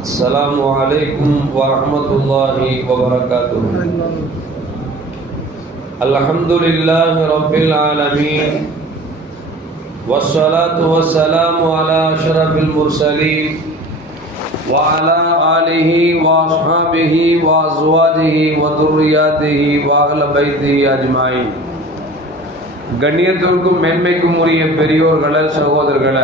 السلام عليكم ورحمة الله وبركاته الحمد لله رب العالمين والصلاة والسلام على أشرف المرسلين وعلى آله وأصحابه وأزواجه وذرياته وأهل بيته أجمعين கண்ணியத்திற்கும் மேன்மைக்கும் உரிய பெரியோர்களே சகோதரர்களே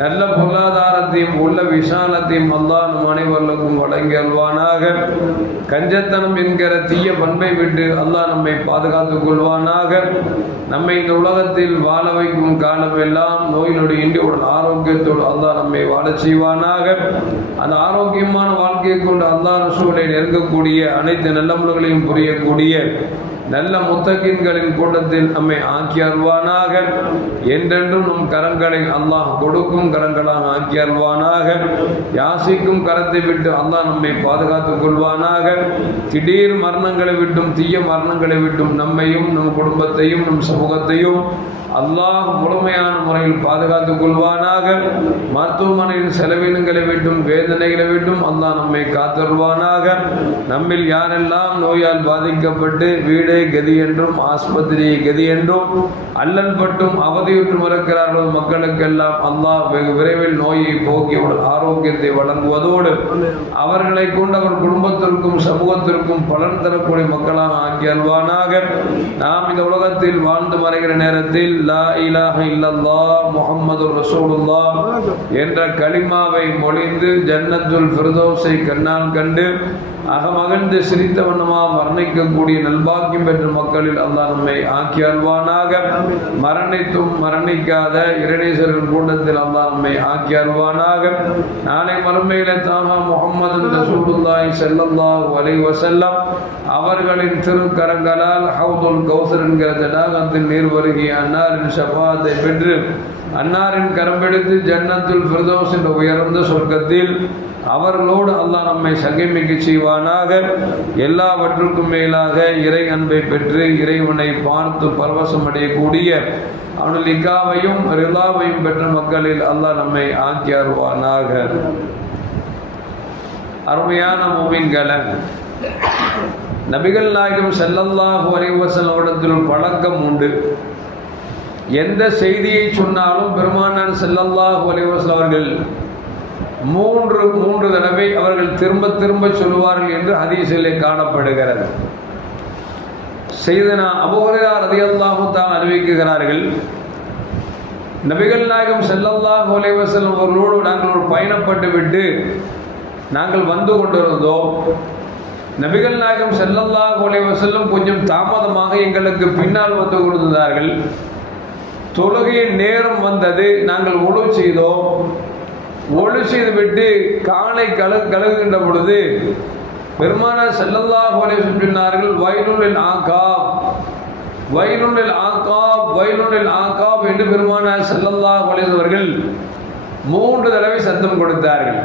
நல்ல பொருளாதாரத்தையும் உள்ள விசாலத்தையும் அல்லாஹ் நம் அனைவர்களுக்கும் வழங்கி அல்வானாக கஞ்சத்தனம் என்கிற தீய பண்பை விட்டு அல்லாஹ் நம்மை பாதுகாத்துக் கொள்வானாக. நம்மை இந்த உலகத்தில் வாழ வைக்கும் காலமெல்லாம் நோய் நொடி இன்றி உடல் ஆரோக்கியத்தோடு அல்லாஹ் நம்மை வாழச் செய்வானாக. அந்த ஆரோக்கியமான வாழ்க்கையை கொண்டு அல்லாஹ் ரசூலை நெருங்கக்கூடிய அனைத்து நல்லமுறைகளையும் புரியக்கூடிய நல்ல முத்தகின்களின் கூட்டத்தில் நம்மை ஆக்கி அல்வானாக என்றென்றும் நம் கரங்களை அல்லாஹ் கொடுக்கும் கரங்களாக ஆக்கி அல்வானாக யாசிக்கும் கரத்தை விட்டு அல்லாஹ் நம்மை பாதுகாத்துக் கொள்வானாக. திடீர் மரணங்களை விட்டும் தீய மரணங்களை விட்டும் நம்மையும் நம் குடும்பத்தையும் நம் சமூகத்தையும் அல்லாஹ் முழுமையான முறையில் பாதுகாத்துக் கொள்வானாக. மருத்துவமனையின் செலவினங்களை விட்டும் வேதனைகளை விட்டும் அல்லாஹ் நம்மை காத்தருள்வானாக. நம்மில் யாரெல்லாம் நோயால் பாதிக்கப்பட்டு வீடே கதி என்றும் ஆஸ்பத்திரியை கதி என்றும் அல்லல் பட்டும் அவதியுற்று மறக்கிறார்களோ மக்களுக்கெல்லாம் அல்லாஹ் வெகு விரைவில் நோயை போக்கி ஆரோக்கியத்தை வழங்குவதோடு அவர்களை கொண்டு அவர் குடும்பத்திற்கும் சமூகத்திற்கும் பலன் தரக்கூடிய மக்களாக ஆக்கி அல்வானாக நாம் இந்த உலகத்தில் வாழ்ந்து மறைகிற நேரத்தில் லா இலாஹ இல்லல்லா முகமது ரசூலுல்லாஹ் என்ற கலிமாவை மொழிந்து ஜன்னத்துல் ஃபிர்தௌஸை கண்ணால் கண்டு அகமகந்து சிரித்த வண்ணமாக மரணிக்கக்கூடிய நல்பாக்கியம் பெற்ற மக்களில் அல்லாஹ் நம்மை ஆக்கி அல்வானாக மரணித்தும் மரணிக்காத இரணேஸ்வரன் கூட்டத்தில் அல்லாஹ் நம்மை ஆக்கி அல்வானாக நாளை மறுமையில தாகா முகமது ரசூலுல்லாஹி ஸல்லல்லாஹு அலைஹி வஸல்லம் அவர்களின் திருக்கரங்களால் ஹவுதுல் கௌசர் என்கிற தடாகத்தின் நீர் வருகிய அன்னாரின் ஷபாத்தை பெற்று அன்னாரின் கரம்பெடுத்து ஜன்னத்துல் ஃபிர்தோஸ் என்ற உயர்ந்த சொர்க்கத்தில் அவர்களோடு அல்லாஹ் நம்மை சங்கமிக்க செய்வானாக. எல்லாவற்றுக்கும் மேலாக இறை அன்பை பெற்று இறைவனை பார்த்து பரவசம் அடையக்கூடிய அவனுடைய இக்காவையும் ரிலாவையும் பெற்ற மக்களில் அல்லாஹ் நம்மை ஆக்கி அருவானாக அருமையான மூமின்களை நபிகள் நாயகம் செல்லல்லாஹு அலைவசனிடத்தில் பழக்கம் உண்டு. எந்த செய்தியை சொன்னாலும் பெருமானன் செல்லல்லாஹ் அலைவசல் அவர்கள் மூன்று மூன்று தடவை அவர்கள் திரும்ப திரும்ப சொல்வார்கள் என்று ஹதீஸிலே காணப்படுகிறது. செய்தனா அபோரையா ரதியல்லாஹு தான் அறிவிக்கிறார்கள் நபிகள் நாயகம் செல்லல்லாஹ் அலைவசல்லம் அவர்களோடு நாங்கள் ஒரு பயணப்பட்டு விட்டு நாங்கள் வந்து கொண்டிருந்தோம். நபிகள் நாயகம் செல்லல்லாஹ் அலைவசல்லம் கொஞ்சம் தாமதமாக எங்களுக்கு பின்னால் வந்து கொண்டிருந்தார்கள். தொழுகையின் நேரம் வந்தது. நாங்கள் ஒழு செய்தோம். ஒழு செய்து விட்டு காலை கழு கழுகுகின்ற பொழுது பெருமானார் செல்லல்லாஹு அலைவசம் சொன்னார்கள் வயலுனில் ஆகாப் வயலுனில் ஆகாப் வயலுனில் ஆகாப் என்று பெருமானார் செல்லல்லாஹு அலைவர்கள் மூன்று தடவை சத்தம் கொடுத்தார்கள்.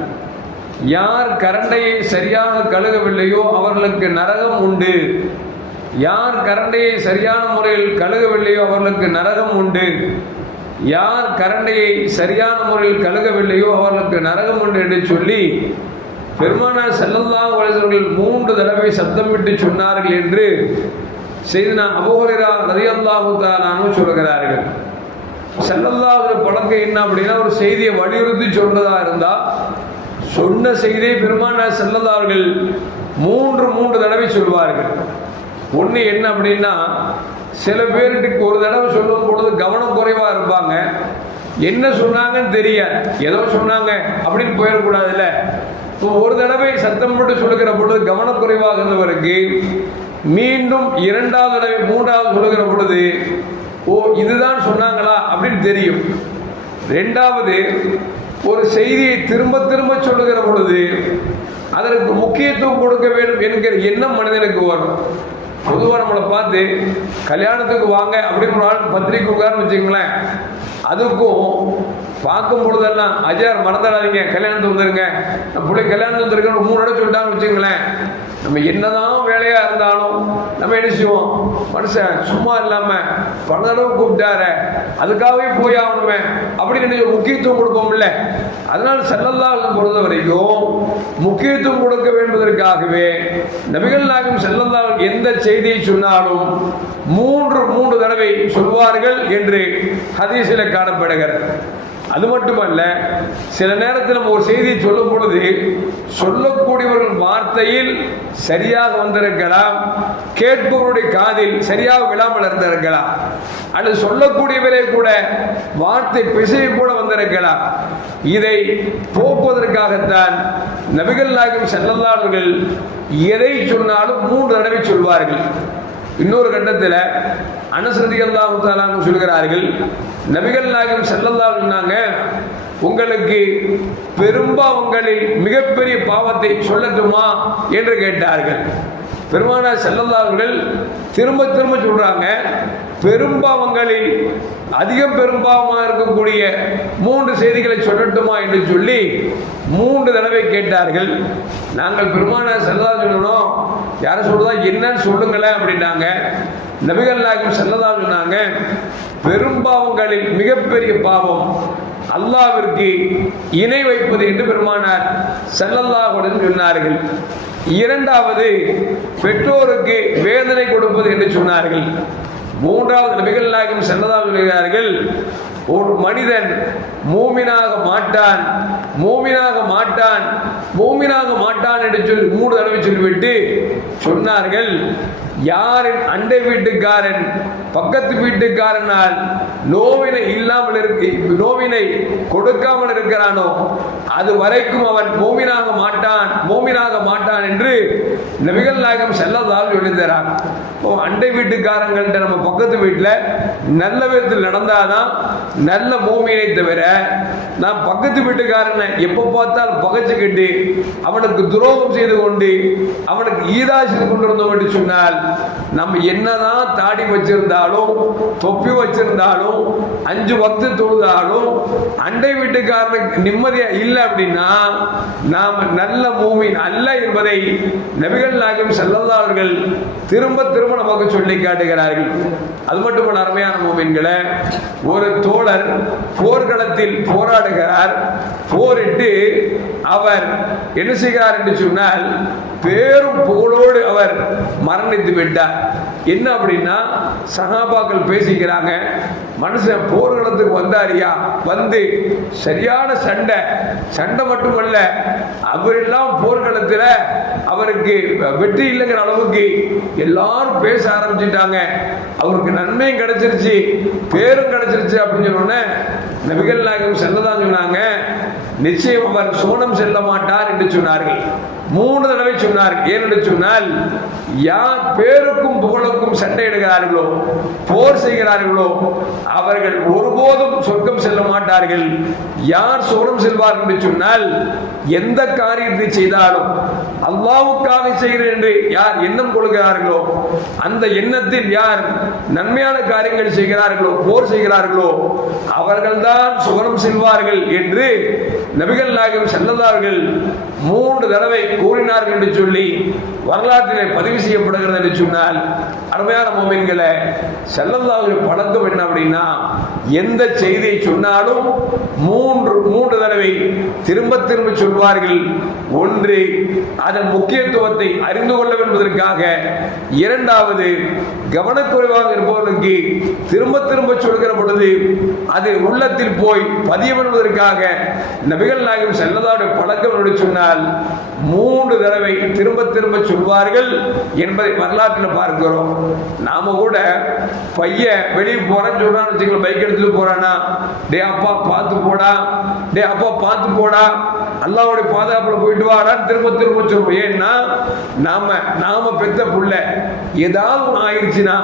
யார் கரண்டையை சரியாக கழுகவில்லையோ அவர்களுக்கு நரகம் உண்டு. யார் கரண்டையை சரியான முறையில் கழுகவில்லையோ அவர்களுக்கு நரகம் உண்டு. யார் கரண்டையை சரியான முறையில் கழுகவில்லையோ அவர்களுக்கு நரகம் உண்டு என்று சொல்லி பெருமானார் செல்லல்லா உலகர்கள் மூன்று தடவை சப்தமிட்டு சொன்னார்கள் என்று செய்தினா அபோகரா ரதியல்லாஹு தாலானும் சொல்கிறார்கள். ஒரு பழக்கம் என்ன அப்படின்னா ஒரு செய்தியை வலியுறுத்தி சொல்றதா இருந்தா சொன்ன செய்தியை பெருமானா செல்லல்லா அவர்கள் மூன்று மூன்று தடவை சொல்வார்கள். ஒன்று என்ன அப்படின்னா சில பேருக்கு ஒரு தடவை சொல்லும் பொழுது கவனம் குறைவாக இருப்பாங்க. என்ன சொன்னாங்கன்னு தெரியாது. ஏதோ சொன்னாங்க அப்படின்னு போயிடக்கூடாதுல்ல. இப்போ ஒரு தடவை சத்தம் போட்டு சொல்லுகிற பொழுது கவனக்குறைவாக இருந்தவருக்கு மீண்டும் இரண்டாவது தடவை மூன்றாவது சொல்லுகிற பொழுது ஓ இதுதான் சொன்னாங்களா? அப்படின்னு தெரியும். ரெண்டாவது ஒரு செய்தியை திரும்ப திரும்ப சொல்லுகிற பொழுது அதற்கு முக்கியத்துவம் கொடுக்க வேண்டும் என்கிற எண்ணம் மனிதனுக்கு வரும். பொதுவாக நம்மளை பார்த்து கல்யாணத்துக்கு வாங்க அப்படின்னு ஒரு ஆள் பத்திரிக்கை உட்காருன்னு வச்சுக்கோங்களேன். அதுக்கும் பார்க்கும் பொழுதெல்லாம் அஜயார் மறந்துடாதீங்க கல்யாணத்துக்கு வந்துருங்க. பிள்ளை கல்யாணத்துக்கு வந்துருக்கேன்னு மூணு இடம் சொல்லிட்டாங்கன்னு வச்சுங்களேன் நம்ம என்னதான் வேலையா இருந்தாலும் நம்ம என்ன செய்வோம்? மனுஷன் சும்மா இல்லாம பல தடவை கூப்பிட்டாரு. அதுக்காகவே போய் ஆகணுமே. அப்படின்னு முக்கியத்துவம் கொடுப்போம்ல. அதனால செல்லல்லாஹ் பொறுத்த வரைக்கும் முக்கியத்துவம் கொடுக்க வேண்டுவதற்காகவே நபிகள் நாயகம் செல்லல்லாஹ் எந்த செய்தியை சொன்னாலும் மூன்று மூன்று தடவை சொல்வார்கள் என்று ஹதீஸில் காணப்படுகிறது. அது மட்டுமல்ல சில நேரத்தில் நம்ம ஒரு செய்தியை சொல்லும் பொழுது சொல்லக்கூடியவர்கள் வார்த்தையில் சரியாக வந்திருக்கலாம் கேட்பவருடைய காதில் சரியாக விழாமல் இருந்திருக்கலாம் அல்லது சொல்லக்கூடியவரே கூட வார்த்தை பிசை கூட வந்திருக்கலாம். இதை போக்குவதற்காகத்தான் நபிகள் நாயகம் செல்லல்லார்கள் எதை சொன்னாலும் மூன்று தடவை சொல்வார்கள். இன்னொரு கட்டத்தில் அனசரதி அல்லாஹு சொல்கிறார்கள் நபிகள் நாயகம் செல்லல்லா சொன்னாங்க உங்களுக்கு பெரும்பாவங்களில் மிகப்பெரிய பாவத்தை சொல்லட்டுமா என்று கேட்டார்கள். பெருமானார் செல்லல்லார்கள் திரும்ப திரும்ப சொல்கிறாங்க பெரும்பாவங்களில் அதிகம் பெரும்பாவமாக இருக்கக்கூடிய மூன்று செய்திகளை சொல்லட்டுமா? என்று சொல்லி மூன்று தடவை கேட்டார்கள். நாங்கள் பெருமானார் செல்லதா சொல்லணும் யாரை சொல்றதா என்னன்னு சொல்லுங்களேன் அப்படின்னாங்க. நபிகள் நாயகம் செல்லதா சொன்னாங்க பெரும்பாவங்களில் மிகப்பெரிய பாவம் அல்லாவிற்கு இணை வைப்பது என்று பெருமானார் செல்லல்லாவுடன் சொன்னார்கள். இரண்டாவது பெற்றோருக்கு வேதனை கொடுப்பது என்று சொன்னார்கள். மூன்றாவது நபிகள் நாயகம் செல்லதா சொல்கிறார்கள் ஒரு மனிதன் மூமினாக மாட்டான் மூமினாக மாட்டான் மூமினாக மாட்டான் என்று சொல்லி மூணு தடவை சொல்லிவிட்டு சொன்னார்கள். யாரின் அண்டை வீட்டுக்காரன் பக்கத்து வீட்டுக்காரனால் நோவினை இல்லாமல் இருக்கு நோவினை கொடுக்காமல் இருக்கிறானோ அது வரைக்கும் அவன் மோமினாக மாட்டான் மோமினாக மாட்டான் என்று நபிகள் நாயகம் செல்லதால் சொல்லித்தரான் இப்போ அண்டை வீட்டுக்காரங்கள்ட்ட நம்ம பக்கத்து வீட்டில் நல்ல விதத்தில் நடந்தாதான் நல்ல பூமியை தவிர நான் பக்கத்து வீட்டுக்காரனை எப்போ பார்த்தாலும் பகைச்சுக்கிட்டு அவனுக்கு துரோகம் செய்து கொண்டு அவனுக்கு ஈதா செய்து கொண்டிருந்தோம் என்று சொன்னால் நம்ம என்னதான் தாடி வச்சிருந்தாலும் தொப்பி வச்சிருந்தாலும் அஞ்சு பக்து தொழுதாலும் அண்டை வீட்டுக்காரனுக்கு நிம்மதியா இல்லை அப்படின்னா நாம் நல்ல பூமி அல்ல என்பதை நபிகள் நாயகம் செல்லதார்கள் திரும்ப திரும்ப நமக்கு சொல்லி காட்டுகிறார்கள். அது மட்டுமல்ல அருமையான மூமின்களை ஒரு தோழர் போர்க்களத்தில் போராடுகிறார். போரிட்டு அவர் என்ன செய்கிறார் என்று சொன்னால் பேரும் புகழோடு அவர் மரணித்து விட்டார். என்ன அப்படின்னா சகாபாக்கள் பேசிக்கிறாங்க மனுஷன் போர்க்களத்துக்கு வந்தாரியா? வந்து சரியான சண்டை. சண்டை மட்டுமல்ல அவரெல்லாம் போர்க்களத்தில் அவருக்கு வெற்றி இல்லைங்கிற அளவுக்கு எல்லாரும் பேச ஆரம்பிச்சிட்டாங்க. அவருக்கு நன்மையும் கிடைச்சிருச்சு பேரும் கிடைச்சிருச்சு அப்படின்னு சொன்னோன்னே நபிகள் நாயகம் செல்லதான் சொன்னாங்க. நிச்சயம் அவர் சோனம் செல்ல மாட்டார் என்று சொன்னார்கள். மூணு தடவை சொன்னார். ஏனென்று சொன்னால் யார் பேருக்கும் புகழுக்கும் சண்டையிடுகிறார்களோ போர் செய்கிறார்களோ அவர்கள் ஒருபோதும் சொர்க்கம் செல்ல மாட்டார்கள். யார் சோனம் செல்வார் என்று சொன்னால் எந்த காரியத்தை செய்தாலும் அல்லாவுக்காக செய்கிறேன் என்று யார் எண்ணம் கொள்கிறார்களோ அந்த எண்ணத்தில் யார் நன்மையான காரியங்கள் செய்கிறார்களோ போர் செய்கிறார்களோ அவர்கள்தான் சுகரம் செல்வார்கள் என்று நபிகள் நாயகம் செல்லதார்கள் மூன்று தடவை கூறினார்கள் என்று சொல்லி வரலாற்றிலே பதிவு செய்யப்படுகிறது என்று சொன்னால் அருமையான மோமின்களை செல்லல்லாவுடைய பழக்கம் என்ன அப்படின்னா எந்த செய்தியை சொன்னாலும் மூன்று மூன்று தடவை திரும்ப திரும்ப சொல்வார்கள். ஒன்று அதன் முக்கியத்துவத்தை அறிந்து கொள்ள என்பதற்காக இரண்டாவது கவனக்குறைவாக இருப்பவர்களுக்கு திரும்ப திரும்ப சொல்கிற பொழுது அது உள்ளத்தில் போய் பதிய பண்ணுவதற்காக நபிகள் நாயகம் செல்லதாவுடைய பழக்கம் என்று சொன்னால் மூன்று தடவை திரும்ப திரும்ப சொல்வார்கள் என்பதை வரலாற்றில் பார்க்கிறோம். நாம கூட பையன் வெளியே போறேன்னு சொல்றான்னு வச்சுக்கோங்க பைக் எடுத்துட்டு போறானா டே அப்பா பார்த்து போடா டே அப்பா பார்த்து போடா அல்லாவுடைய பாதுகாப்புல போயிட்டு வாடான்னு திரும்ப திரும்ப சொல்லுவோம் ஏன்னா நாம நாம பெத்த புள்ள ஏதாவது ஒன்று ஆயிடுச்சுன்னா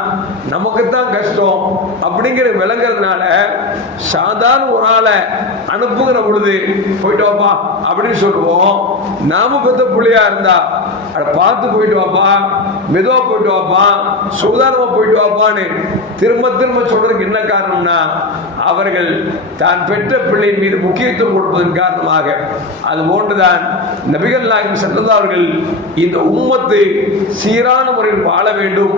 நமக்குத்தான் கஷ்டம் அப்படிங்கிற விளங்குறதுனால சாதாரண ஒரு ஆளை அனுப்புகிற பொழுது போயிட்டு வாப்பா அப்படின்னு சொல்லுவோம். நாம பெத்த புள்ளையா இருந்தா அதை பார்த்து போயிட்டு வாப்பா மெதுவா போயிட்டு வாப்பா சுதாரணமா போயிட்டு வாப்பான்னு திரும்ப திரும்ப சொல்றதுக்கு என்ன காரணம்னா அவர்கள் தான் பெற்ற பிள்ளையின் மீது முக்கியத்துவம் கொடுப்பதன் காரணமாக அது போன்றுதான் நபிகள் நாயகம் செல்லதா அவர்கள் இந்த உம்மத்து சீரான முறையில் வாழ வேண்டும்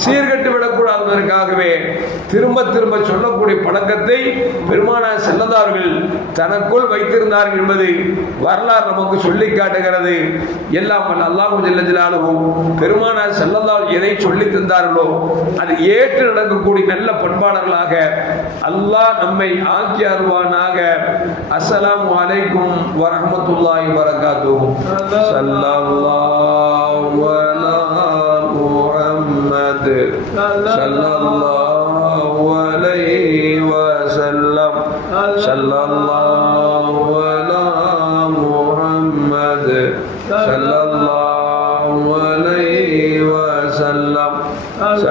சீர்கட்டு விடக்கூடாததற்காகவே திரும்ப திரும்ப சொல்லக்கூடிய பழக்கத்தை பெருமானா செல்லதா அவர்கள் தனக்குள் வைத்திருந்தார்கள் என்பது வரலாறு நமக்கு சொல்லி காட்டுகிறது. எல்லாம் வல்ல அல்லாஹு ஜல்ல ஜலாலுஹு. பெருமானார் செல்லல்லா எதை சொல்லி தந்தார்களோ அது ஏற்று நடக்கக்கூடிய நல்ல பண்பாளர்களாக அல்லாஹ் நம்மை ஆக்கி அருவானாக அஸ்ஸலாமு அலைக்கும் வரஹ்மத்துல்லாஹி வரகாத்துஹு ஸல்லல்லாஹு அலா முஹம்மத் ஸல்லல்லாஹு அலைஹி வஸல்லம் ஸல்லல்லாஹு அலா முஹம்மத் ஸல்லல்லாஹு அலைஹி வஸல்லம் ஸல்லல்லாஹு